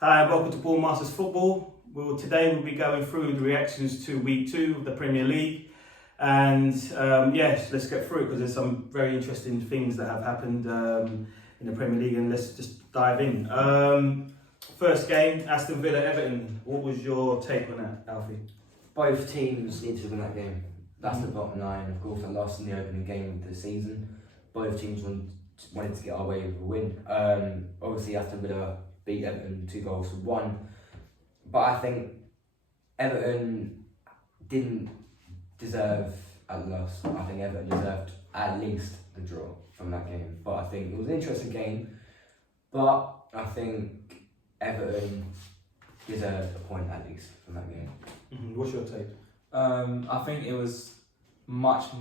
Hi, and welcome to Ball Masters Football. Today we'll be going through the reactions to week 2 of the Premier League. And yes, let's get through it because there's some very interesting things that have happened in the Premier League, and let's just dive in. First game, Aston Villa, Everton. What was your take on that, Alfie? Both teams need to win that game. That's the bottom line. Of course, I lost in the opening game of the season. Both teams wanted to get our way with a win. Obviously, Aston Villa beat Everton 2-1. But I think Everton didn't deserve a loss. I think Everton deserved at least the draw from that game. But I think it was an interesting game. But I think Everton deserved a point at least from that game. What's your take? I think it was much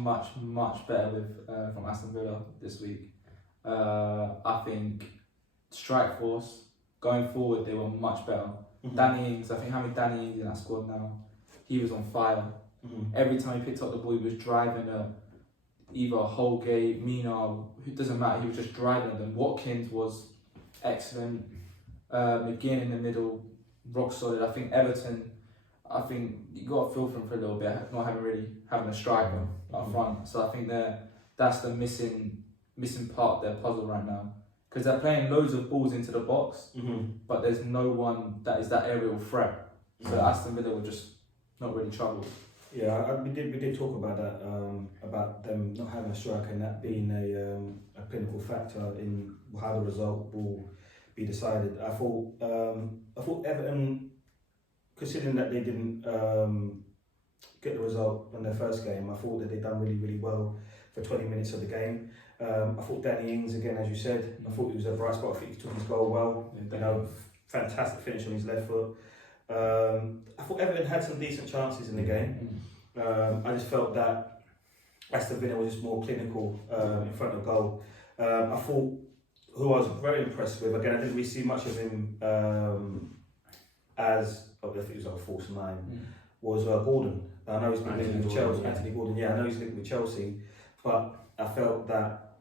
better with from Aston Villa this week. I think strike force going forward they were much better. Danny Ings, I think having Danny Ings in that squad now, he was on fire. Every time he picked up the ball, he was driving either Holgate, Mina, it doesn't matter. He was just driving them. Watkins was excellent. McGinn in the middle, rock solid. I think Everton. I think you got to feel for him for a little bit, not having a striker up front. So I think that's the missing part of their puzzle right now, because they're playing loads of balls into the box, but there's no one that is that aerial threat. So Aston Villa were just not really troubled. Yeah, we did talk about that, about them not having a striker and that being a pinnacle factor in how the result will be decided. I thought Everton, considering that they didn't get the result on their first game, I thought that they'd done really well for 20 minutes of the game. I thought Danny Ings, again, as you said, I thought he was a bright spot. I think he took his goal well. Fantastic finish on his left foot. I thought Everton had some decent chances in the game. I just felt that Aston Villa was just more clinical in front of goal. I thought, who I was very impressed with, again, I didn't really see much of him as, I think he was like a false nine, was Gordon. I know he's been linked with Chelsea, Anthony Gordon, yeah, I know he's linked with Chelsea, but I felt that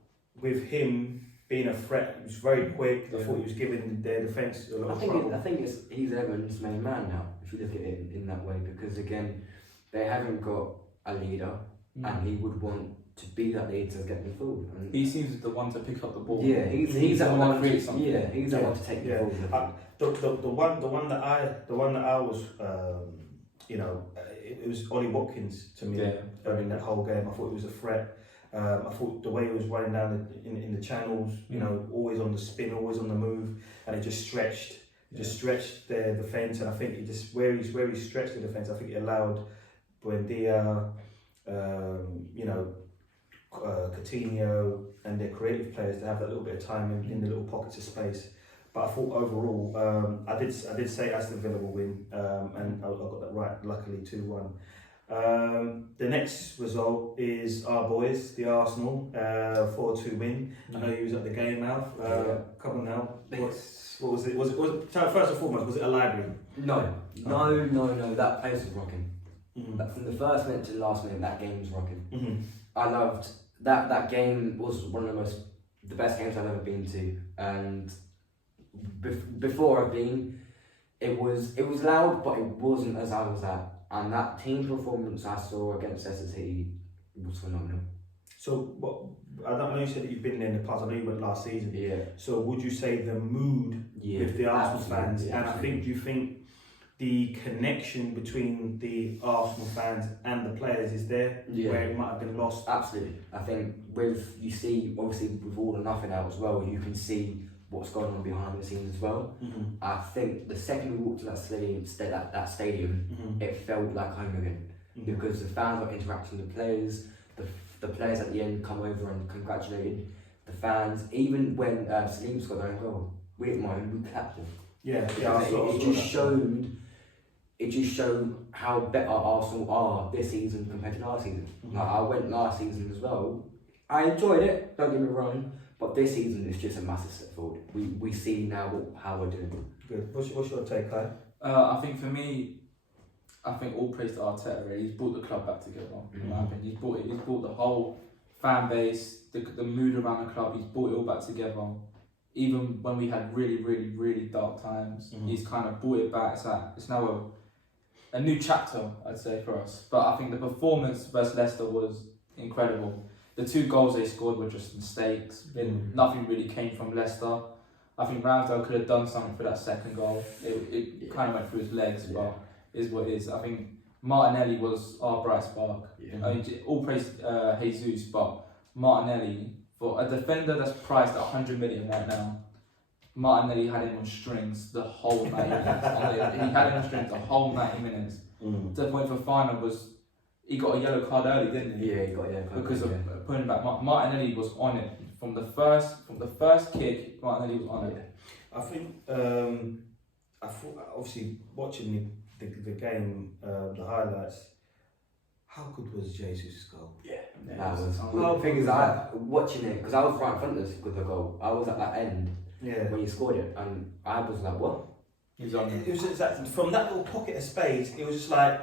with him being a threat, he was very quick. I thought he was giving their defence a lot of trouble. I think he's Everton's main man now, if you look at it in that way, because again, they haven't got a leader, and he would want to be that leader to get them forward. And he seems the one to pick up the ball. Yeah, he's that one to create something. Yeah, he's that one to take the ball. The one that I was, it was Ollie Watkins to me in that whole game. I thought it was a threat. I thought the way he was running down in the channels, always on the spin, always on the move, and it just stretched. Just stretched the defence, and I think it just where he stretched the defence, I think it allowed Bruyne, Coutinho, and their creative players to have that little bit of time in the little pockets of space. But I thought overall, I did say Aston Villa will win, and I got that right, luckily 2-1. The next result is our boys, the Arsenal, 4-2 win. I know you was at the game, Alf. Come on now. What was it? So first and foremost, was it a library? No. That place was rocking. From the first minute to the last minute, that game was rocking. I loved that game. Was one of the best games I've ever been to, and before I've been, it was loud, but it wasn't as I was at. And that team performance I saw against Leicester City was phenomenal. So, I don't know, you said that you've been there in the past. I know you went last season. Yeah. So, would you say the mood with the Arsenal fans, and I think, do you think the connection between the Arsenal fans and the players is there, where it might have been lost? Absolutely. I think you see, obviously, with All or Nothing out as well, you can see what's going on behind the scenes as well. I think the second we walked to that stadium, it felt like home again, because the fans were interacting with the players. The players at the end come over and congratulated the fans. Even when Salim scored their own goal, we didn't mind, we clapped them. It just showed how better Arsenal are this season compared to last season. Like, I went last season as well. I enjoyed it, don't get me wrong, but this season is just a massive step forward. We see now how we're doing. Good. What's your take, Kai? I think for me, all praise to Arteta. Really. He's brought the club back together. In my opinion, he's brought the whole fan base, the mood around the club. He's brought it all back together. even when we had really dark times, he's kind of brought it back. It's now a new chapter, I'd say, for us. But I think the performance versus Leicester was incredible. The 2 goals they scored were just mistakes. Nothing really came from Leicester. I think Ramsdale could have done something for that second goal. It kind of went through his legs, but is what it is. I think Martinelli was our bright spark. I mean, all praise Jesus, but Martinelli, for a defender that's priced at 100 million right now, Martinelli had him on strings the whole 90 minutes. He had him on strings the whole 90 minutes. To the point Fofana was, he got a yellow card early, didn't he? Yeah, he got a yellow card. Because of putting back. Martinelli was on it from the first kick. Martinelli was on it. I think I thought, obviously watching the game, the highlights. How good was Jesus' goal? That was. Well, the thing is, I watching it because I was right in front of us with the goal. I was at that end when he scored it, and I was like, "What?" It was exactly from that little pocket of space. It was just like,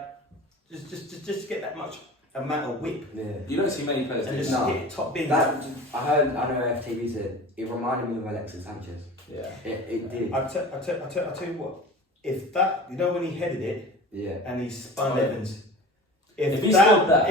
just to get that much amount of whip. Yeah. You don't see many players and just hit it top bin. I know FTV said it reminded me of Alexis Sanchez. Yeah, it did. I tell you what. If that, you know, when he headed it, and he spun Evans. If he scored that,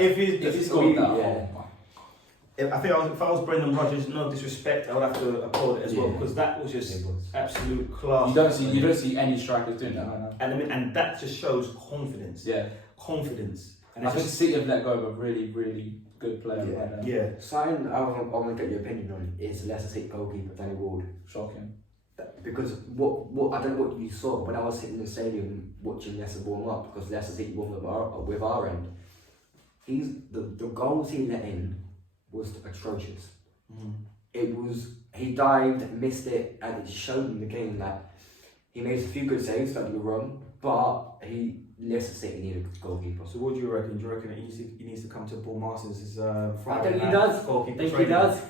I think if I was Brendan Rodgers, no disrespect, I would have to applaud it as well, because that was just absolute class. You don't see any strikers doing that right now. And that just shows confidence. Yeah, confidence. And I think City have let go of a really good player right now. Yeah. Something I want to get your opinion on is Leicester City goalkeeper Danny Ward. Shocking. Because what I don't know what you saw, but I was sitting in the stadium watching Leicester warm up because Leicester City warmed up with our end. The goals he let in was atrocious. It was, he dived, missed it, and it showed in the game that he made a few good saves, don't get me wrong, but Leicester City needed a goalkeeper. So what do you reckon? Do you reckon he needs to come to Paul Masters' I think he does. Goalkeeper I think he does.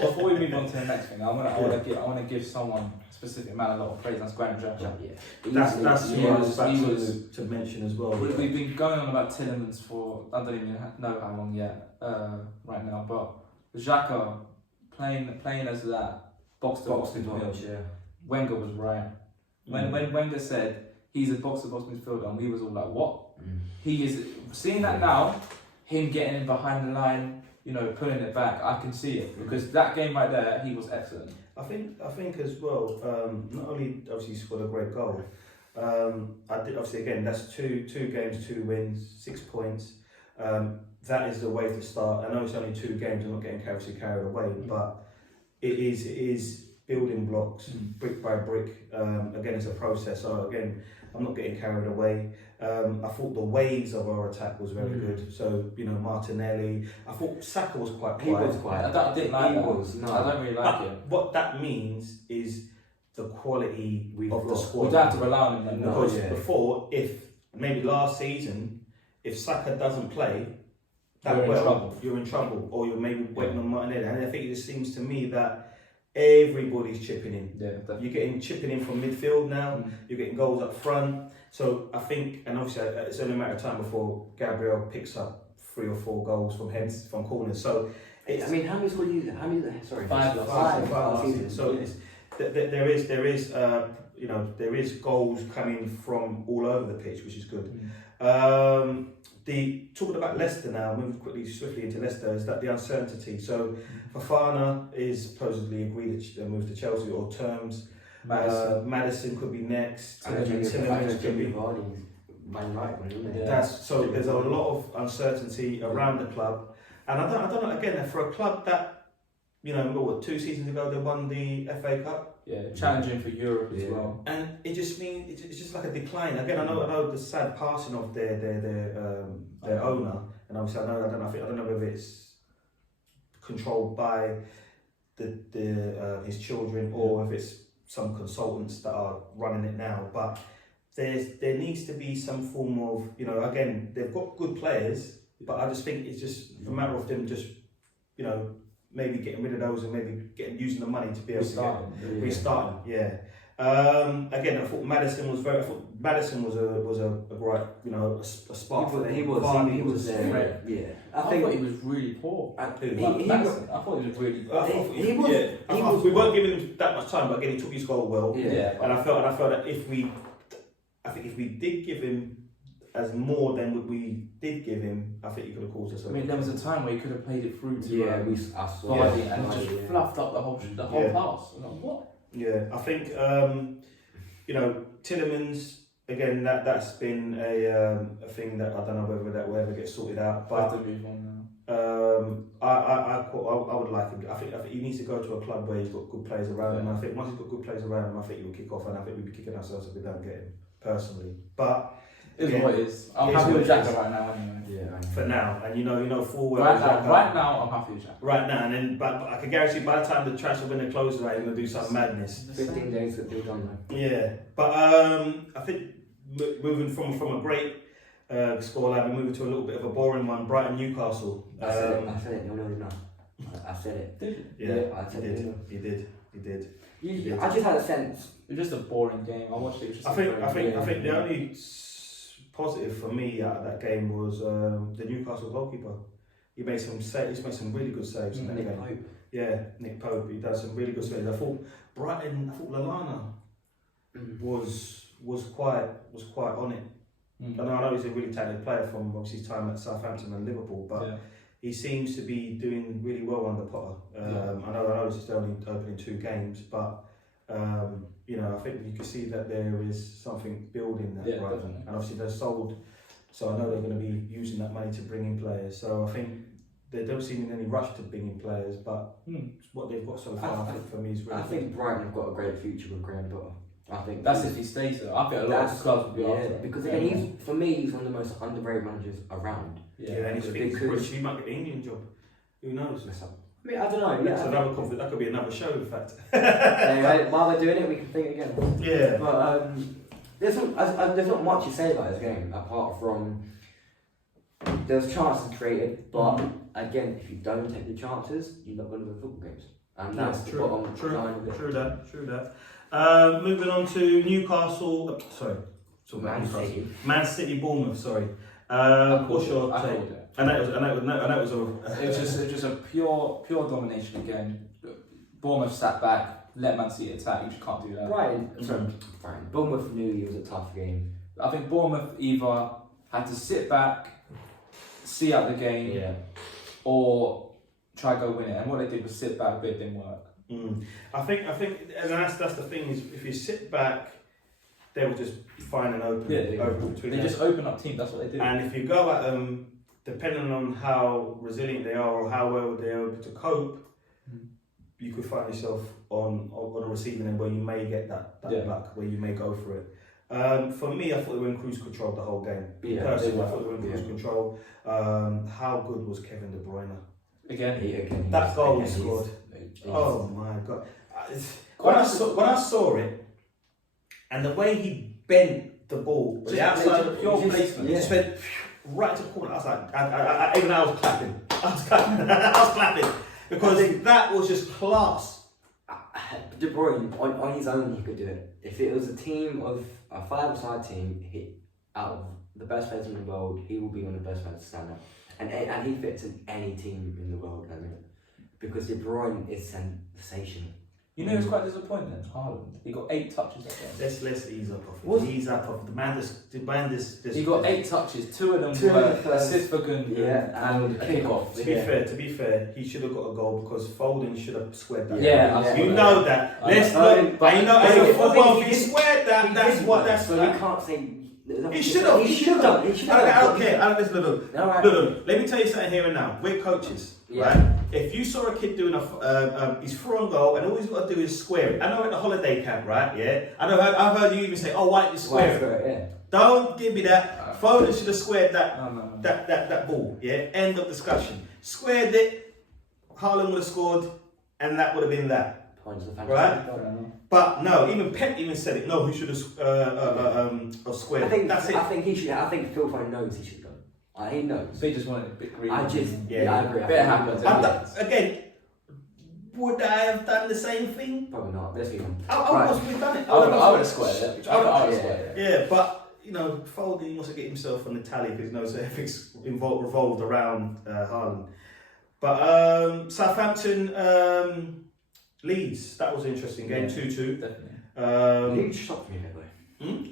Before we move on to the next thing, I want to give someone a specific man a lot of praise. That's Graham Jack. That's what I was about to mention as well. We've been going on about Tillemans for I don't even know how long yet right now, but Xhaka playing as that box-to-box midfield. Wenger was right. When Wenger said he's a box-to-box midfielder, and we was all like, what? He is, seeing that now, him getting in behind the line, you know, pulling it back, I can see it, because that game right there, he was excellent. I think as well, not only obviously he scored a great goal, obviously again, that's two games, 2 wins, 6 points. That is the way to start. I know it's only 2 games, I'm not getting carried away, but it is building blocks, brick by brick. Again, it's a process. So again, I'm not getting carried away. I thought the waves of our attack was very good. So, you know, Martinelli. I thought Saka was quite quiet. He was quiet. I didn't like that. No. I don't really like it. What that means is the quality of the squad. We don't have to rely on him. Because before, if maybe last season, if Saka doesn't play you're in trouble, or you're maybe waiting on Martinelli. And I think it just seems to me that everybody's chipping in. Yeah, you're getting chipping in from midfield now. You're getting goals up front. So I think, and obviously it's only a matter of time before Gabriel picks up 3 or 4 goals from heads, from corners. So I mean, how many scored you? How many? Sorry, 5 last season. So there is goals coming from all over the pitch, which is good. Talking about Leicester now, moving swiftly into Leicester, is that the uncertainty. So Fofana is supposedly agreed to move to Chelsea, or terms. Maddison could be next. Tillemans could be. So there's a lot of uncertainty around the club, and I don't know. Again, for a club that, you know, 2 seasons ago they won the FA Cup. Yeah, challenging for Europe as well. And it just means it's just like a decline. Again, I know the sad passing of their owner, and obviously I don't know whether it's controlled by his children or if it's some consultants that are running it now. But there needs to be some form of, you know, again, they've got good players, but I just think it's just a matter of them just, you know, maybe getting rid of those and maybe using the money to be able to restart. Yeah. Again, I thought Maddison was a great, a spark for them. He was there. Yeah. I thought he was really poor. I thought he was really. We weren't giving him that much time, but again, he took his goal well. Yeah. And I felt that if we did give him as more than what we did give him, I think he could have caused us. I mean, there was a time where he could have played it through to Vardy and just fluffed up the whole pass. Like, what? Yeah, I think Tielemans again. That's been a thing that I don't know whether that will ever get sorted out. But to move on now. I would like him. I think he needs to go to a club where he's got good players around him. I think once he's got good players around him, I think he will kick off, and I think we'll be kicking ourselves if we don't get him personally. But it is what it is. I'm happy with Xhaka right now anyway. Yeah. For now, and full well. Right now, I'm happy with Xhaka. Right now, and then, but I can guarantee by the time the transfer window closes, right, he's going to do some madness. 15 days to do done though. Yeah, but I think moving from a great scoreline, we're moving to a little bit of a boring one. Brighton Newcastle. I said it. No. I said it. Did you? Yeah, I said it. You did. I just had a sense. It was just a boring game. I watched it. It was just I think the only positive for me out of that game was the Newcastle goalkeeper. He made some really good saves in that game. Pope. Yeah, Nick Pope. He does some really good saves. I thought Lallana was quite on it. And I know he's a really talented player from obviously his time at Southampton and Liverpool, but he seems to be doing really well under Potter. I know it's just only opening 2 games, but I think you can see that there is something building that Brighton. Definitely. And obviously they're sold, so I know they're going to be using that money to bring in players. So I think they don't seem in any rush to bring in players, but what they've got so far, I think for me is really. I think Brighton have got a great future with Graham Potter. I think that's if he stays there. I think a lot of clubs will be after. Because again, he's one of the most underrated managers around. Yeah, and he might get the Indian job. Who knows? I mean, I don't know. That's another conflict. That could be another show, in fact. Anyway, while we're doing it, we can think again. Yeah. But there's not much to say about this game apart from there's chances created, but again, if you don't take the chances, you're not going to win football games, and that's the bottom line of it. True that. Moving on to Newcastle. Man City, Bournemouth. Sorry. What's your take? And that was It was just a pure domination again. Bournemouth sat back, let Man City attack. You just can't do that. Brian. Bournemouth knew it was a tough game. I think Bournemouth either had to sit back, see out the game, or try to go win it. And what they did was sit back, but it didn't work. I think, and that's the thing is, if you sit back, they will just find an open between. They just open up teams. That's what they do. And if you go at them, depending on how resilient they are or how well they're able to cope, you could find yourself on a receiving end where you may get that luck, where you may go for it. For me, I thought they were in cruise control the whole game. Personally, I thought they were in cruise control. How good was Kevin De Bruyne? Again, that goal he scored. Oh my God! When I saw it, and the way he bent the ball, the outside pure placement, just went right to the corner. I was like, I was clapping. I was clapping because that was just class. De Bruyne on his own, he could do it. If it was a 5-a-side team, out of the best players in the world, he will be one of the best players to stand up. And he fits in any team in the world, I mean, because De Bruyne is sensational. You know, it's quite disappointing. Haaland, he got 8 touches that game. Let's ease up off it. Ease up off the man. He got 8 touches. 2 of them were assists for Gundogan and a kick-off. To be fair, he should have got a goal because Foden should have squared that. Yeah, you know that. Let's look. But you know, as a football, if he squared that, that's what. That's. So you can't say. He should have. I don't care. Look, let me tell you something here and now. We're coaches, right? If you saw a kid doing he's through on goal and all he's got to do is square it. I know at the holiday camp, right? Yeah. I know. I've heard you even say, "Oh, why don't you square it?" Don't give me that. Foden should have squared that ball. Yeah. End of discussion. Squared it. Haaland would have scored, and that would have been that. Right? But no, even Pep said it. No, he should have squared. That's it. I think he should. I think Phil Foden knows he should go. He knows. They just wanted a bit greedy. I agree. It happens. Again, would I have done the same thing? Probably not. Let's move on. I would have done it. I would have squared it. I would have squared it. Yeah, but Foden wants to get himself on the tally because everything's revolved around Haaland. But Southampton, Leeds, that was an interesting game, 2-2. Definitely. Leeds shocked me that way.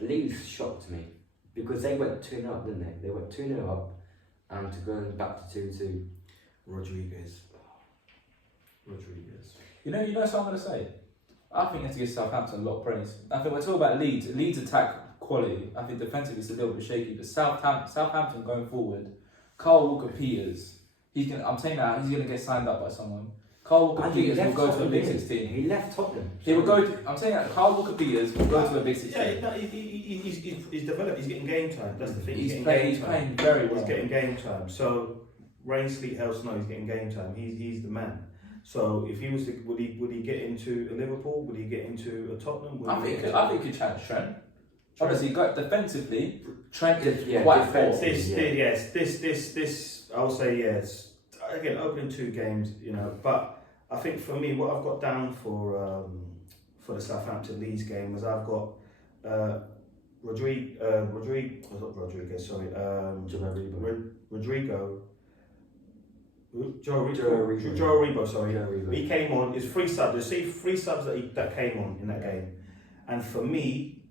Leeds shocked me because they went 2-0 up, didn't they? They went 2-0 up, and to go back to 2-2. Rodriguez. You know what I'm going to say? I think you have to give Southampton a lot of praise. I think we're talking about Leeds attack quality. I think defensively it's a little bit shaky, but Southampton going forward, Carl Walker-Peters, I'm saying that he's going to get signed up by someone. Carl Walker-Peters will go to a Big 16. He left Tottenham. He will go. I'm saying that Carl Walker-Peters will go to a Big 16. Yeah, he's developed. He's getting game time. That's the thing. He's playing very well. He's getting game time. So rain, sleet, hell, snow. He's getting game time. He's the man. So if he was to, would he get into a Liverpool? Would he get into a Tottenham? I think he could challenge Trent. Obviously, defensively, Trent is Yeah, quite defensive. forced. This. I would say yes. Again, opening 2 games, But I think for me, what I've got down for the Southampton Leeds game was I've got Joe Aribo, sorry. He came on. It's 3 subs. You see 3 subs that came on in that game, and for me,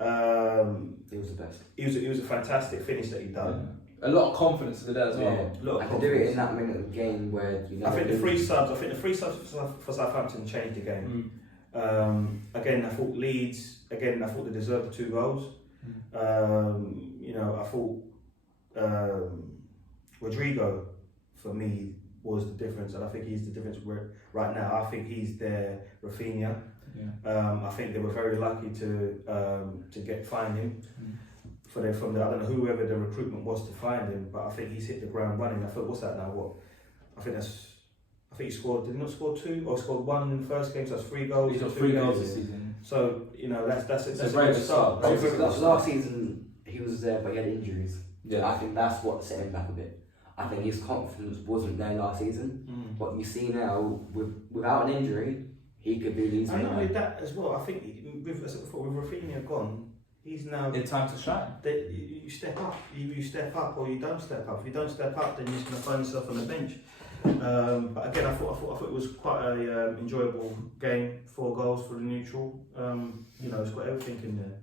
he was the best. It was a fantastic finish that he done. A lot of confidence in that as well. I could do it in that minute of the game where I think the 3 subs for Southampton changed the game. Again, I thought Leeds. Again, I thought they deserved the 2 goals. I thought Rodrigo, for me, was the difference, and I think he's the difference right now. I think he's their Rafinha. Yeah. I think they were very lucky to find him. From I don't know whoever the recruitment was to find him, but I think he's hit the ground running. I thought, what's that now? I think he scored. Did he not score 2 or scored 1 in the first game? So that's 3 goals. He's got 3 goals this season. So that's a very good start. Last season he was there, but he had injuries. Yeah, I think that's what set him back a bit. I think his confidence wasn't there last season. But you see now, without an injury, he could do these. I know that as well. I think with Rafinha gone, he's now in time to shine. You step up. You step up, or you don't step up. If you don't step up, then you're just going to find yourself on the bench. But again, I thought it was quite a enjoyable game. 4 goals for the neutral. It's got everything in there.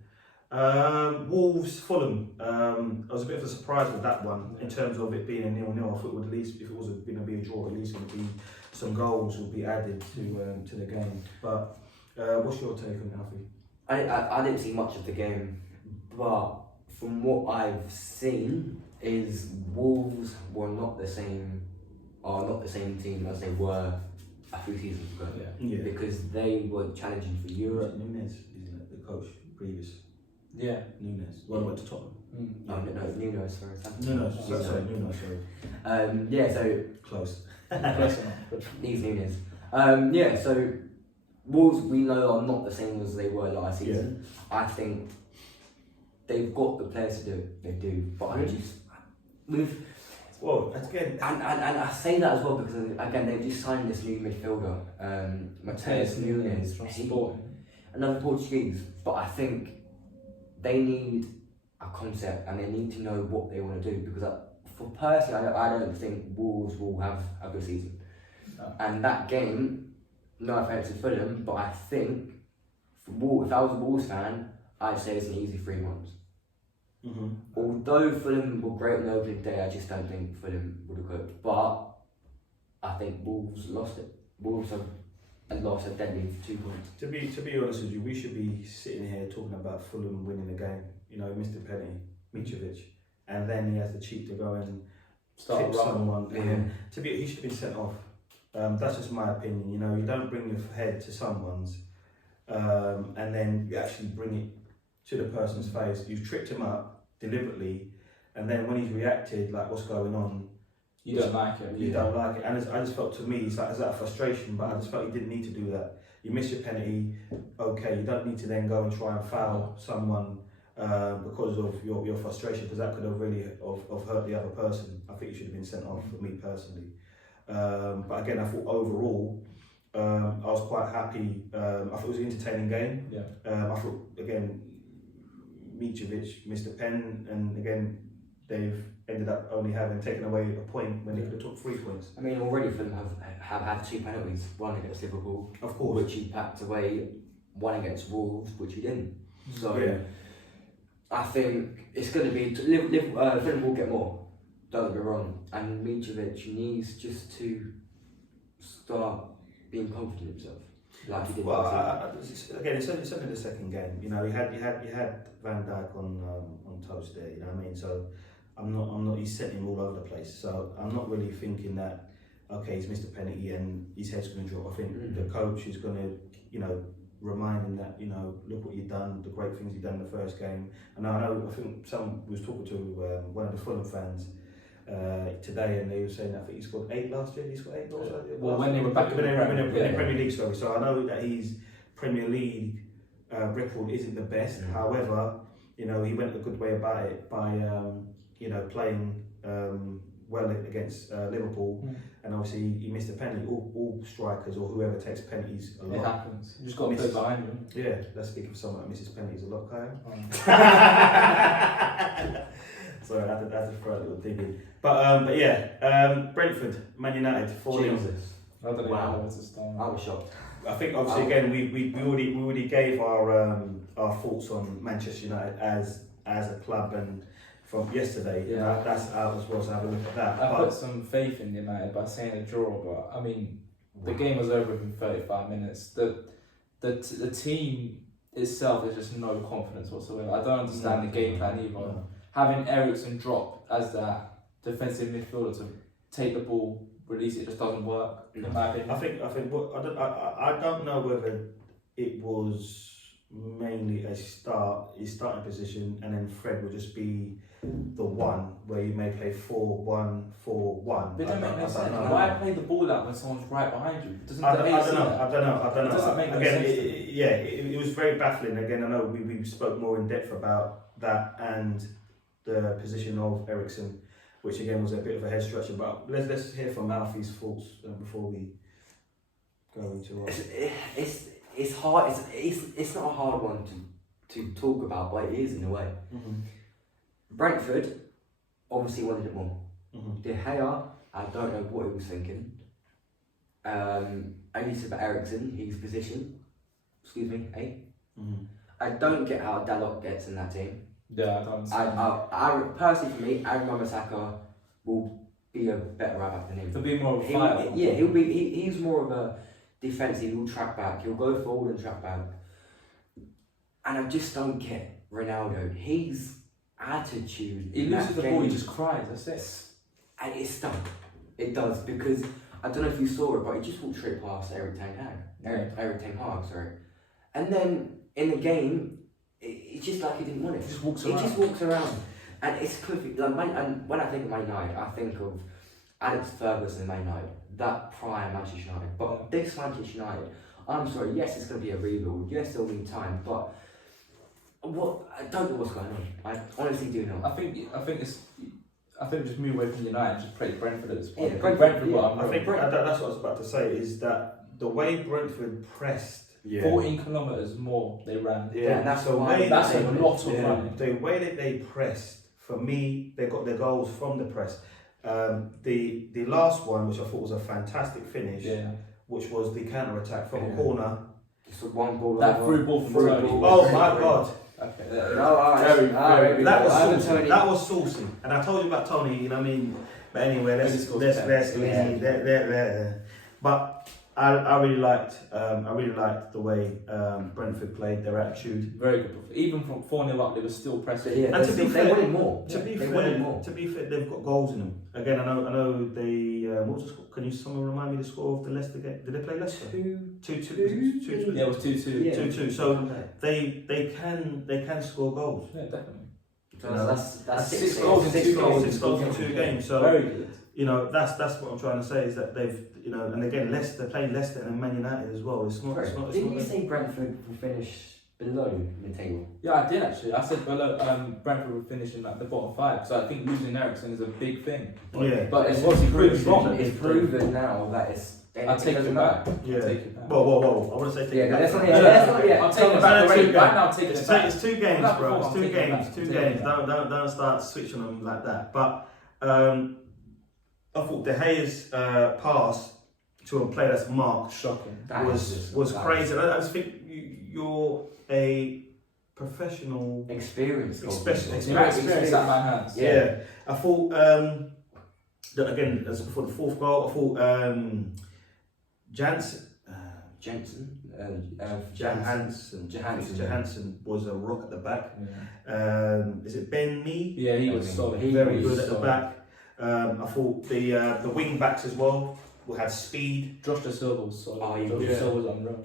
Wolves, Fulham. I was a bit of a surprise with that one in terms of it being a 0-0. I thought it would at least, if it was going to be a draw, at least going to be some goals would be added to the game. But what's your take on it, Alfie? I didn't see much of the game, but from what I've seen, is Wolves are not the same team as they were a few seasons ago. Yeah. Because they were challenging for Europe. Nunes, isn't it? The coach previous. Yeah. Nunes. Well, I went to Tottenham. No, Nunes, sorry. Nunes, sorry. So close. Close enough. He's Nunes. So Wolves, we know, are not the same as they were last season. Yeah. I think they've got the players to do it. They do, but I just well, again, and I say that as well because again they've just signed this new midfielder, Mateus Nunes from Sporting, another Portuguese. But I think they need a concept and they need to know what they want to do because I don't think Wolves will have a good season. No. And that game, no offense to Fulham, but I think if I was a Wolves fan, I'd say it's an easy 3 months. Although Fulham were great on the opening day, I just don't think Fulham would have coped. But I think Wolves lost it. Wolves have lost a deadly 2 points. To be honest with you, we should be sitting here talking about Fulham winning the game. Mr. Penny, Mitrovic, and then he has the cheek to go and tip someone. Yeah. He should have been sent off. That's just my opinion. You don't bring your head to someone's, and then you actually bring it to the person's face. You've tripped him up deliberately, and then when he's reacted, like what's going on, you don't like it. You don't like it, and I just felt to me, it's like, is that a frustration? But I just felt he didn't need to do that. You miss your penalty, okay. You don't need to then go and try and foul someone because of your frustration, because that could have really have hurt the other person. I think he should have been sent off, for me personally. But again, I thought overall, I was quite happy. I thought it was an entertaining game. Yeah. I thought again, Mitrovic missed a pen, and again they've ended up only having taken away a point when they could have took 3 points. I mean, already Fulham have had 2 penalties, one against Liverpool, Of course. which he packed away, one against Wolves, which he didn't. So Yeah. I think it's going to be Fulham will get more. Don't get me wrong, and Mitrovic needs just to start being confident in himself, like he did. Well, again, it's only the second game. You know, you had Van Dijk on toast there. You know what I mean? So I'm not. He's setting him all over the place. So I'm not really thinking that. Okay, he's missed a penalty and his head's going to drop. I think the coach is going to, you know, remind him that, you know, look what you've done, the great things you've done in the first game. And I think someone was talking to one of the Fulham fans today, and they were saying that I think he scored 8 last year. He scored 8 goals. Well, when they were back in the Premier League, sorry. So I know that his Premier League record isn't the best. However, you know, he went a good way about it by you know, playing well against Liverpool, and obviously he missed a penalty. All strikers or whoever takes penalties a lot. It happens. You just got to put it behind you. Yeah, let's speak of someone that misses penalties a lot, Kyle. Sorry, I had to throw a little dig in. But yeah, Brentford, Man United, 4-0. Jesus. I don't know Wow. how to start. I was shocked. I think obviously again we already gave our thoughts on Manchester United as a club, and from yesterday, Yeah. that's out as well. So have a look at that. I put some faith in United by saying a draw, but I mean, the game was over within 35 minutes. The team itself is just no confidence whatsoever. I don't understand the game plan either. No. Having Eriksen drop as that defensive midfielder to take the ball, release it, just doesn't work. In my opinion. I think what I don't know whether it was mainly his starting position, and then Fred would just be the one where you may play 4-1-4-1. But it doesn't make no sense. know. Why play the ball out when someone's right behind you? I don't know. It doesn't make no Again, sense. it was very baffling. Again, I know we spoke more in depth about that and the position of Eriksen, which again was a bit of a head stretcher. But let's hear from Alfie's thoughts before we go into It's hard. It's not a hard one to talk about, but it is in a way. Brentford obviously wanted it more. De Gea, I don't know what he was thinking. I need to about Eriksen, his position. Excuse me, 8. I don't get how Dalot gets in that team. Yeah, I don't understand. I personally, for me, Aaron Wan-Bissaka will be a better right back than him. To be more of a fighter. He's more of a defensive. He'll track back. He'll go forward and track back. And I just don't get Ronaldo. His attitude. He loses the ball, he just cries. That's it. And it's stunk. It does, because I don't know if you saw it, but he just walked straight past Eric Ten Hag, sorry. And then in the game, it's just like he didn't want it. He just walks He around. just walks around. And it's perfect. And when I think of Man United, I think of Alex Ferguson, Man United, that prime Manchester United. But this Manchester United, I'm sorry, yes, it's going to be a rebuild. Yes, there'll need time, but I don't know what's going on. I honestly do not. I think just move away from United and just play Brentford at this point. Yeah, Brentford. I think that's what I was about to say, is that the way Brentford pressed 14 kilometres more they ran. Yeah, that's the why- way That's that a they- lot of running. The way that they pressed, for me, they got their goals from the press. The last one, which I thought was a fantastic finish, which was the counter attack from a corner. Just one ball. That through ball from Tony. Oh my God! Okay. That's saucy. That was saucy. And I told you about Tony. You know what I mean. But anyway, let's there. But I really liked the way Brentford played, their attitude. Very good. Even from 4-0 up, they were still pressing. Yeah, And to be fair, they wanted more. To be fair, they've got goals in them. Again, I know they. What was the score? Can someone remind me the score of the Leicester game? Did they play Leicester? 2-2. Yeah, it was 2-2. Yeah. 2-2. So they can score goals. Yeah, definitely. That's 6 goals in 2 games. 6 goals in 2 games. So Very good. you know, that's what I'm trying to say, is that they've, you know, and again, Leicester playing Leicester and Man United as well. It's not. Didn't you say Brentford will finish below the table? Yeah, I did actually. I said below Brentford will finish in like the bottom 5, so I think losing Eriksen is a big thing. Yeah. But it's obviously proven wrong. It's proven now that it's then I'll take it back. Yeah. I'll take it back. Whoa. I want to say take Yeah, it back. that's not- Yeah, that's not- yeah. I'm taking it back already. Two Right now, I'm taking it back. It's 2 games, Not bro. before, It's I'm 2 taking it games. back. 2 I'm taking games. it back. Don't start switching them like that. But I thought De Gea's pass to a player that's marked Shocking. That was crazy. I just think you're a professional, Experience. Experience. The amount of experience that man has. Yeah. I thought that again as before the 4th goal. I thought Jansen. Johansson was a rock at the back. Yeah. Is it Ben Mee? Yeah, he was solid. Very good at the back. I thought the wing backs as well had speed. Josh Da Silva was solid. Oh, Josh Da Silva was unreal.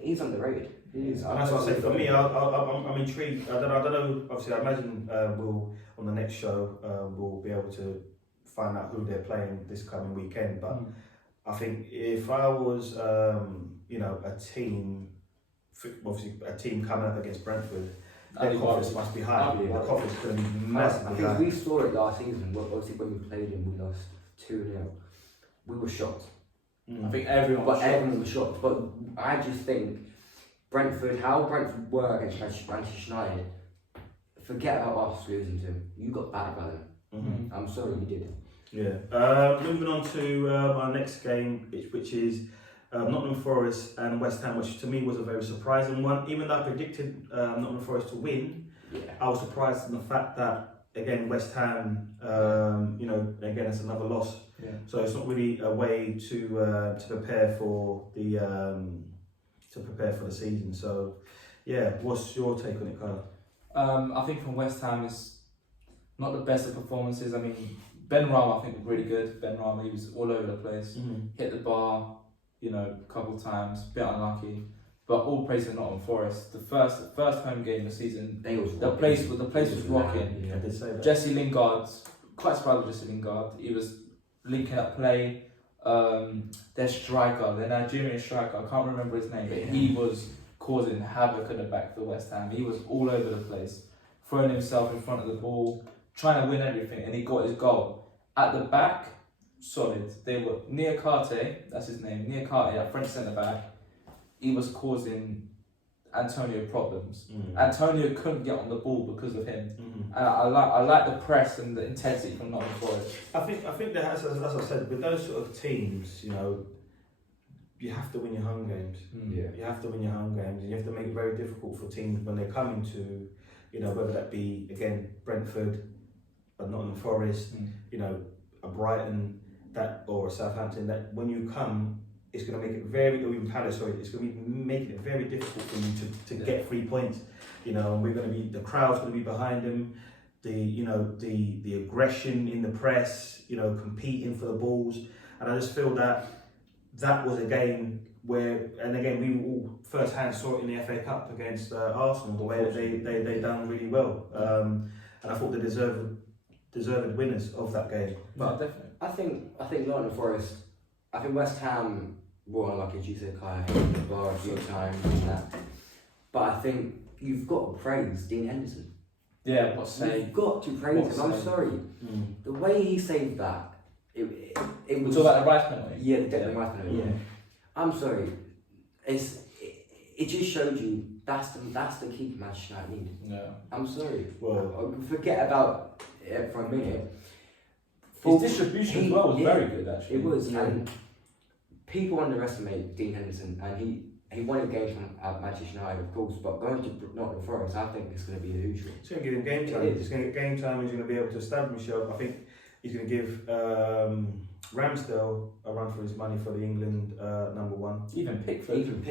He's underrated. He is. And that's what I say. For me, I'm intrigued. I don't know. Obviously, I imagine we'll on the next show we'll be able to find out who they're playing this coming weekend. But I think if I was a team, obviously a team coming up against Brentford, their confidence must be high. The confidence is going to be massively high. We saw it last season. Obviously, when we played him, we lost 2-0. We were shocked. I think everyone was shocked. But I just think how Brentford were against Manchester United, forget about us losing to them. You got battered by them. I'm sorry, you did. Yeah. Moving on to our next game, which is Nottingham Forest and West Ham, which to me was a very surprising one. Even though I predicted Nottingham Forest to win, I was surprised in the fact that again West Ham, again it's another loss. Yeah. So it's not really a way to prepare for the season. So yeah, what's your take on it, Kyle? I think from West Ham is not the best of performances. I mean, Ben Rama I think was really good. Ben Rama, he was all over the place, hit the bar, a couple of times, bit unlucky. But all praise to Nottingham Forest. The first home game of the season, the place was rocking. Yeah, I did say that. Jesse Lingard, quite surprised with Jesse Lingard. He was linking up play. Their striker, their Nigerian striker, I can't remember his name, but he was causing havoc at the back for West Ham. He was all over the place, throwing himself in front of the ball, trying to win everything, and he got his goal. At the back, solid. They were Niakate, that's his name, Niakate, a French centre back. He was causing Antonio problems. Antonio couldn't get on the ball because of him. And I like the press and the intensity from Nottingham Forest. I think that as I said, with those sort of teams, you have to win your home games. You have to win your home games, and you have to make it very difficult for teams when they're coming to, whether that be again Brentford, a Nottingham Forest, a Brighton, or a Southampton. That when you come, it's going to make it or even Palace. Sorry, it's going to be making it very difficult for you to get 3 points. And we're going to be, the crowd's going to be behind them. The aggression in the press. Competing for the balls, and I just feel that was a game where, and again, we all firsthand saw it in the FA Cup against Arsenal, the way that they done really well, and I thought they deserved winners of that game. But definitely, I think Nottingham Forest. I think West Ham were unlucky, as you said, Kai, the bar a few times and that. But I think you've got to praise Dean Henderson. Yeah, what say? You've got to praise him. I'm sorry, the way he saved that. It was. Talk about the Rice penalty. Yeah, the Rice penalty. Yeah. I'm sorry. It just showed you that's the keeper Manchester United need. Yeah. I'm sorry. Well, forget about it for a minute. His distribution as well was very good, actually. It was, and people underestimate Dean Henderson, and he won a game from Manchester United, of course, but going to Nottingham Forest, I think it's going to be a huge one. It's going to give him game time. He's going to get game time. He's going to be able to establish himself. I think he's going to give Ramsdale a run for his money for the England number one. Even Pickford. And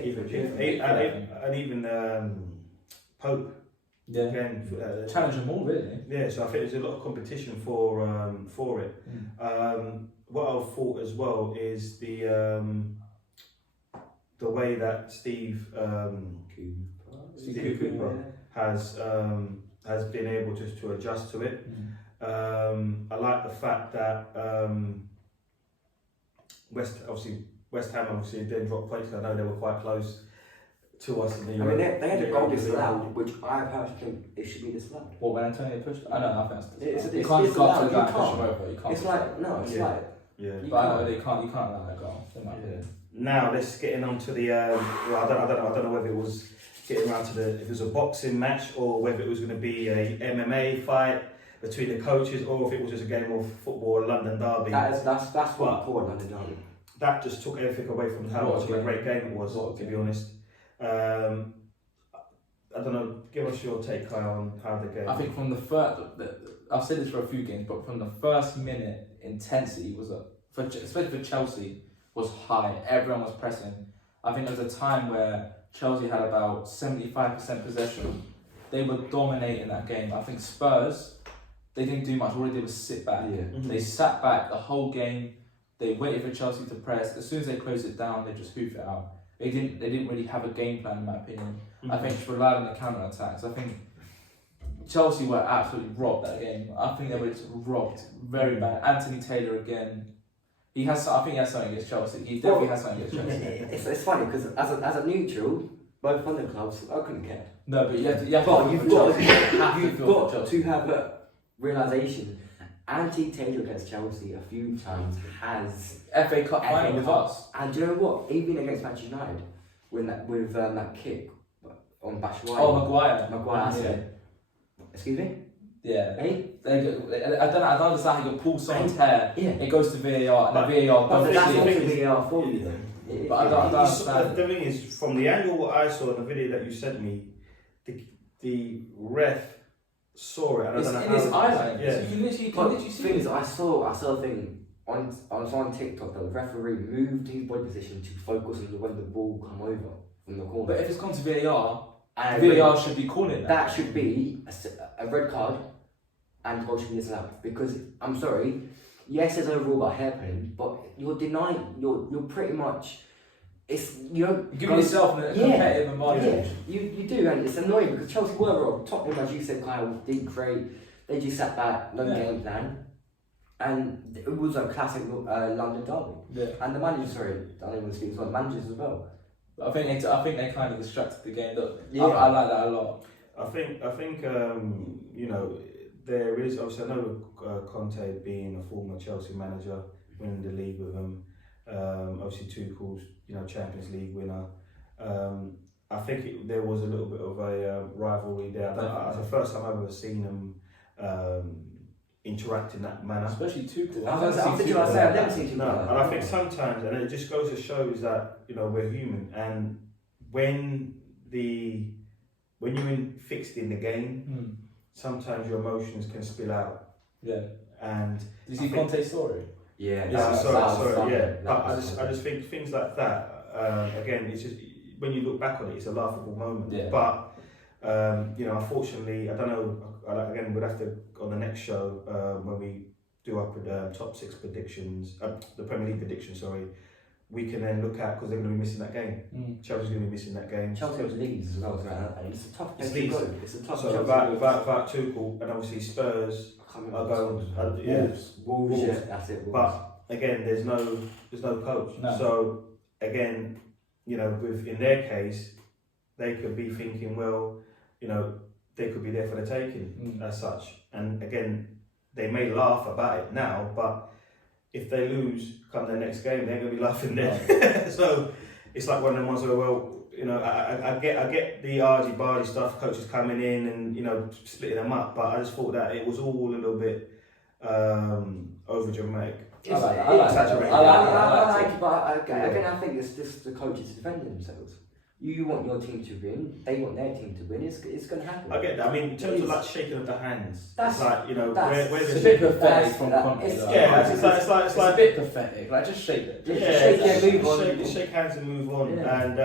even Pope. Yeah. Again, challenge them all, really. Yeah, so I think there's a lot of competition for it. What I thought as well is the way that Steve Cooper has been able to adjust to it. I like the fact that West Ham obviously didn't drop points. I know they were quite close to us in the I mean, they had a goal disallowed, which I personally think it should be disallowed. What, when Antonio pushed? I don't know, I think that's disallowed. You can't just go up to the guy and push him can't. over. You can't. It's like, no, it's like, Yeah. But I know you can't let that go. In my opinion. Now let's get on to the. Well, I don't know whether it was getting around to the if it was a boxing match or whether it was going to be a MMA fight between the coaches or if it was just a game of football, a London derby. That's what I call a London derby. That just took everything away from how much of a great game it was. To be honest, I don't know. Give us your take, Kyle, on how the game. I think from the first, I've said this for a few games, but from the first minute, intensity was especially for Chelsea, was high. Everyone was pressing. I think there was a time where Chelsea had about 75% possession. They were dominating that game. I think Spurs, they didn't do much. All they did was sit back. Yeah. They sat back the whole game. They waited for Chelsea to press. As soon as they closed it down, they just hoofed it out. They didn't really have a game plan, in my opinion. I think just relied on the counter attacks. I think Chelsea were absolutely robbed that game. I think they were just robbed very bad. Anthony Taylor again. I think he has something against Chelsea. He definitely has something against Chelsea. It's funny because as a neutral, both London clubs, I couldn't care. No, but you've got to have a realisation. Anthony Taylor against Chelsea a few times has FA Cup final with us. And do you know what? Even against Manchester United, with that kick on Batshuayi. Oh, Maguire. Yeah. Excuse me? Yeah. Hey? I don't understand how you can pull someone's hair. Yeah. It goes to VAR and the VAR But don't that's see not it. VAR for you though. But I don't understand. The thing is, from the angle what I saw in the video that you sent me, the ref saw it. It's in his eye line. Yeah. So you literally see it. I saw a thing on TikTok that the referee moved his body position to focus on when the ball come over from the corner. But if it's gone to VAR, and VAR should be calling that should be a red card and the goal should be disallowed. Because I'm sorry, yes, there's overall about hairpin, but you're denying. You're pretty much. You're giving yourself a competitive advantage. Yeah, you do, and it's annoying because Chelsea were robbed. Tottenham, as you said, Kyle, didn't create. They just sat back, no game plan, and it was a classic London derby. Yeah. And the managers, I don't even speak as well. Managers as well. I think they kind of distracted the game. Look, Yeah. I like that a lot. I think you know, there is obviously I know Conte being a former Chelsea manager, winning the league with them. Obviously Tuchel's, Champions League winner. I think there was a little bit of a rivalry there. That's the first time I've ever seen them interact in that manner. Especially Tuchel. I've never seen Tuchel. No, and I think sometimes, and it just goes to show is that we're human, and when you're fixed in the game, sometimes your emotions can spill out. Yeah. And did you see Conte's story? Yeah. Sorry. Yeah. But I just think things like that. Again, it's just when you look back on it, it's a laughable moment. Yeah. But unfortunately, I don't know. Again, we'll have to on the next show when we do our top 6 predictions, the Premier League predictions. Sorry, we can then look at because they're going to be missing that game. Chelsea's going to be missing that game. Chelsea was Leeds as well, and it's a tough place Leeds. to go. It's a tough. So without Tuchel and obviously Spurs are going. Wolves. Yeah, that's it. Wolves. But again, there's no coach. No. So again, in their case, they could be thinking, well, they could be there for the taking as such. And again, they may laugh about it now, but if they lose come the next game, they're going to be laughing there. So it's like one of them ones where, well, I get the argy-bargy stuff, coaches coming in and, splitting them up, but I just thought that it was all a little bit over dramatic. I like it, but again, I think it's just the coaches defending themselves. You want your team to win, they want their team to win. It's going to happen. I get that. I mean, in terms of like shaking of the hands, that's it's like it's a bit pathetic from Conte. It's like a bit pathetic. Like just shake it. Just shake hands and move on. Yeah. And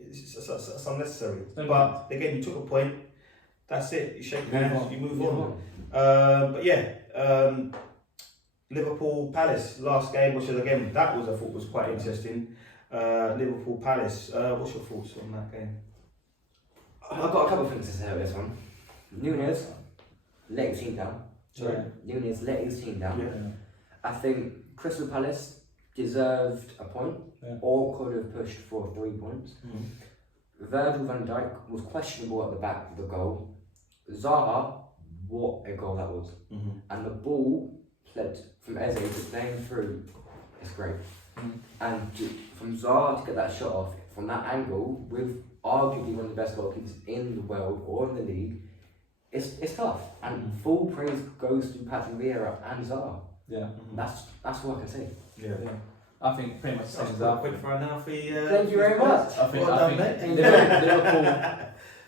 it's unnecessary. But again, you took a point. That's it. You shake hands. You move on. But yeah. Liverpool Palace last game, which is again that was I thought was quite interesting. Liverpool Palace. What's your thoughts on that game? I've got a couple of things to say about this one. Nunez let his team down. Sorry? Nunez let his team down. Yeah. I think Crystal Palace deserved a point or could have pushed for 3 points. Virgil van Dijk was questionable at the back of the goal. Zaha, what a goal that was. And the ball from Eze just playing through, it's great. Mm. And from Zaha to get that shot off from that angle with arguably one of the best goalkeepers in the world or in the league, it's tough. And full praise goes to Patrick Vieira and Zaha. Yeah. That's all I can say. Yeah. I think pretty much the same That's as quite that. quick for now for you. Thank you very much. I think Well done, mate. Liverpool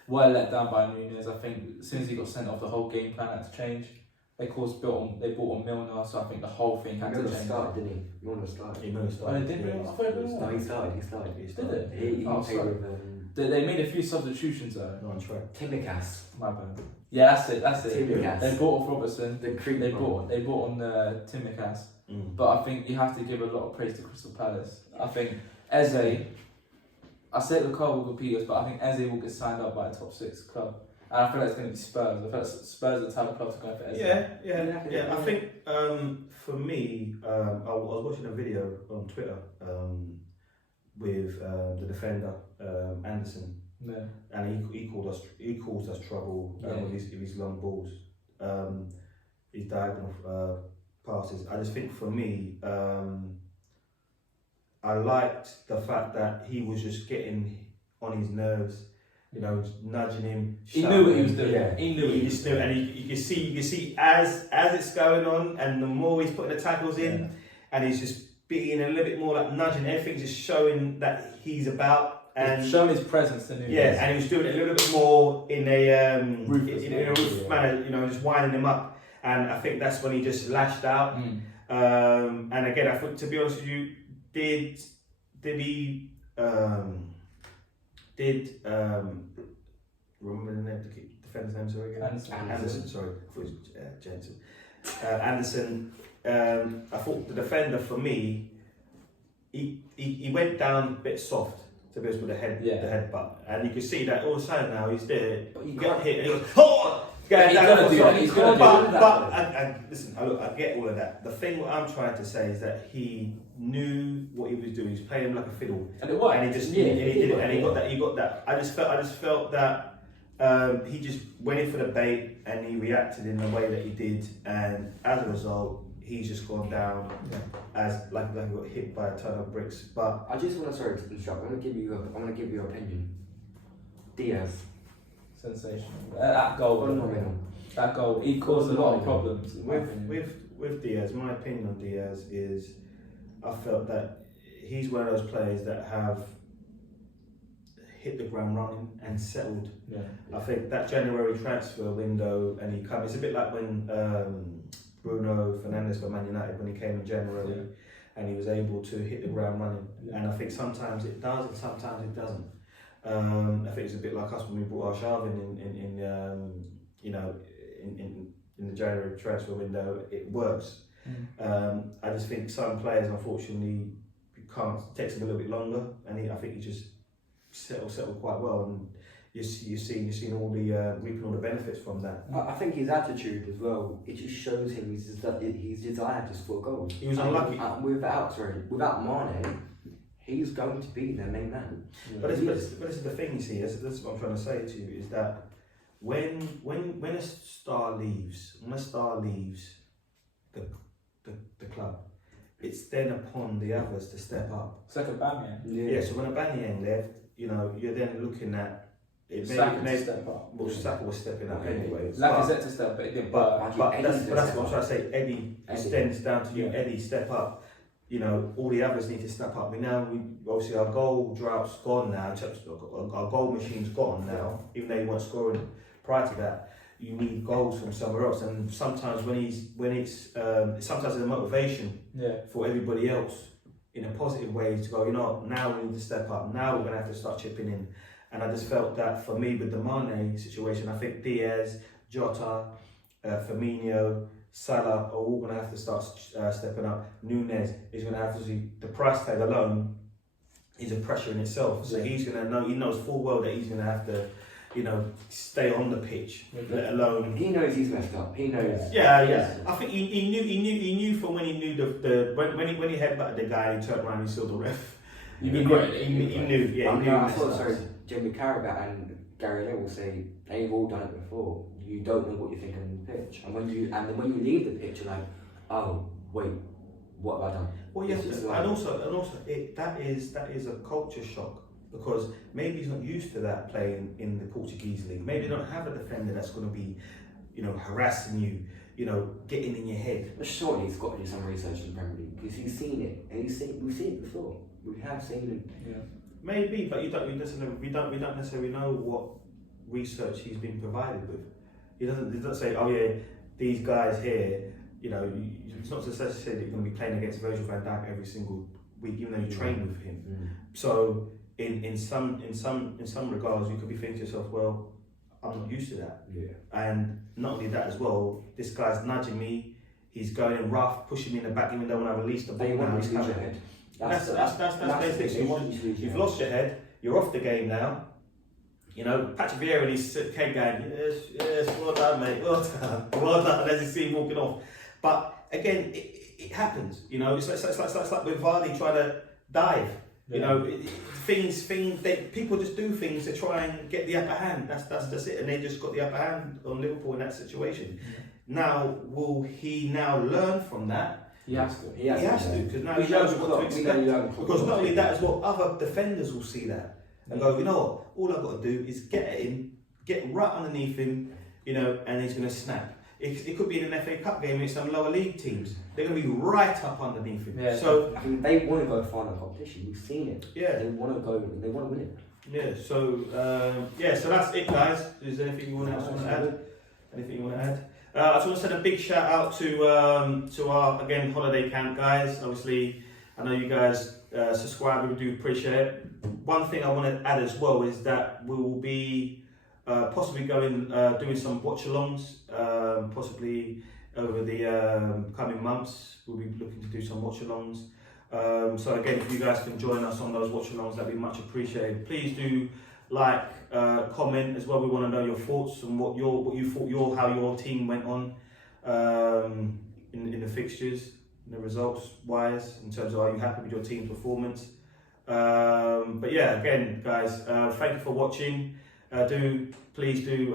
were let down by Nunez. I think as soon as he got sent off, the whole game plan had to change. They brought on Milner, so I think the whole thing had to Milner change. started, didn't he? Milner started. He moved. Oh, they did? I thought it was- No, he started. Did it? He Oh, played sorry. with They made a few substitutions though. Not on track. Timikas. My bad. Yeah, that's it. Timikas. They brought off Robertson. The creep. They brought on Timikas. But I think you have to give a lot of praise to Crystal Palace. I think Eze, I say Lukaku will Peters, but I think Eze will get signed up by a top 6 club. And I feel like it's going to be Spurs. I feel like Spurs are the type of club to go for Eze. Yeah. I think for me, I was watching a video on Twitter with the defender Anderson, Yeah. and he caused us trouble with his long balls, his diagonal passes. I just think for me, I liked the fact that he was just getting on his nerves. You know, nudging him. He knew what he was him. doing. Yeah. He knew what He he was just knew, doing. and you can see as it's going on, and the more he's putting the tackles in, and he's just being a little bit more like nudging. Everything's just showing that he's about, and showing his presence to Nunez. yeah, and he was doing it a little bit more in a Ruthless in a ruthless manner. You know, just winding him up, and I think that's when he just lashed out. And again, I thought, to be honest with you, did he remember the name of the defender's name? Sorry, again. Anderson. Sorry, I thought it was Jensen. Anderson. I thought the defender for me, he went down a bit soft, to be honest, with the headbutt, and you can see that all of a sudden now he's there. But you got can't hit, and he goes, oh! He's gonna do that. He's gonna do that. But listen, I get all of that. The thing what I'm trying to say is that he knew what he was doing. He was playing like a fiddle, And it worked. and he just he did it, and he got that. He got that. I just felt that he just went in for the bait, and he reacted in the way that he did, and as a result, he's just gone down as like he got hit by a ton of bricks. But I just want to interrupt. I want to give you your opinion. Diaz. Sensational. That goal. Phenomenal. That goal. He caused a lot of problems. with Diaz, my opinion on Diaz is, I felt that he's one of those players that have hit the ground running and settled. Yeah. I think that January transfer window, and he come. It's a bit like when Bruno Fernandes for Man United, when he came in January, and he was able to hit the ground running. Yeah. And I think sometimes it does, and sometimes it doesn't. I think it's a bit like us when we brought Arshavin in the January transfer window. It works. I just think some players, unfortunately, can't. It takes them a little bit longer, and I think he just settled quite well. And you're seeing all the reaping all the benefits from that. I think his attitude as well. It just shows him his desire to score goals. He was unlucky. Without Mane, he's going to be their main man. But this is the thing, you see. This is what I'm trying to say to you, is that when a star leaves, the club, it's then upon the others to step up. It's like a Bamian. Yeah. So when a Bamian left, you're then looking at it. Saka to step up. Well, Saka was stepping up anyway. Lacazette to step up, but it didn't work. But that's what I'm trying to say. Eddie extends down to you. Yeah. Eddie, step up. All the others need to step up. We obviously our goal drought's gone now. Our goal machine's gone now. Even though you weren't scoring prior to that, you need goals from somewhere else. And sometimes sometimes it's a motivation for everybody else in a positive way to go. Now we need to step up. Now we're gonna have to start chipping in. And I just felt that for me with the Mane situation, I think Diaz, Jota, Firmino, Salah are all going to have to start stepping up. Nunez is going to have to see the price tag alone is a pressure in itself. So he's going to know. He knows full well that he's going to have to, stay on the pitch. Let alone he knows he's messed up. He knows. Yeah. I think he knew from when he knew when he headbutted the guy, he turned around and he saw the ref. He knew. Yeah, he knew. I thought Jamie Carragher and Gary Neville say they've all done it before. You don't know what you're thinking on the pitch, and when you leave the pitch, you're like, oh wait, what have I done? Well, yes, It's just and like- also, that is a culture shock because maybe he's not used to that playing in the Portuguese league. Maybe they don't have a defender that's going to be, harassing you, getting in your head. But surely he's got to do some research in the Premier League because he's seen it and we've seen it before. We have seen it. Yeah. Maybe, but we don't necessarily know what research he's been provided with. He doesn't say, oh yeah, these guys here. It's not necessarily that you're going to be playing against Virgil van Dijk every single week, even though you train with him. So in some regards, you could be thinking to yourself, well, I'm not used to that. Yeah. And not only that as well, this guy's nudging me. He's going in rough, pushing me in the back, even though when I release the ball, They want now you he's to lose your coming. head. That's basically. They want you to lose your You've head. lost your head. You're off the game now. Patrick Vieira and his head going, yes, well done, mate, well done, as you see him walking off. But again, it happens. It's like with Vardy trying to dive. People just do things to try and get the upper hand. That's it, and they just got the upper hand on Liverpool in that situation. Now, will he now learn from that? He has to. He has to, because now he knows what to expect. Because not only that as well, other defenders will see that and go, you know what? All I've got to do is get at him, get right underneath him, and he's going to snap. It could be in an FA Cup game against some lower league teams. They're going to be right up underneath him. Yeah. So I mean, they want to go far in the competition. We've seen it. yeah, They want to go. They want to win it. yeah. So so that's it, guys. Is there anything you want to add? Anything you want to add? I just want to send a big shout out to our again holiday camp guys. Obviously, I know you guys subscribe. We do appreciate it. One thing I want to add as well is that we will be possibly doing some watch-alongs, possibly over the coming months. We'll be looking to do some watch-alongs. So again, if you guys can join us on those watch-alongs, that'd be much appreciated. Please do comment as well. We want to know your thoughts and what you thought how your team went on in the fixtures, in the results wise, in terms of are you happy with your team's performance. But yeah, again, guys, thank you for watching. Please do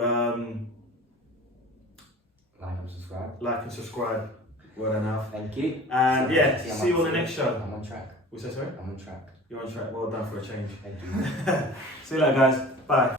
like and subscribe. Well done, Alf. Thank you. And yeah, I'm see you on the next show. I'm on track. What's that, sorry? I'm on track. You're on track. Well done for a change. Thank you. See you later, guys. Bye.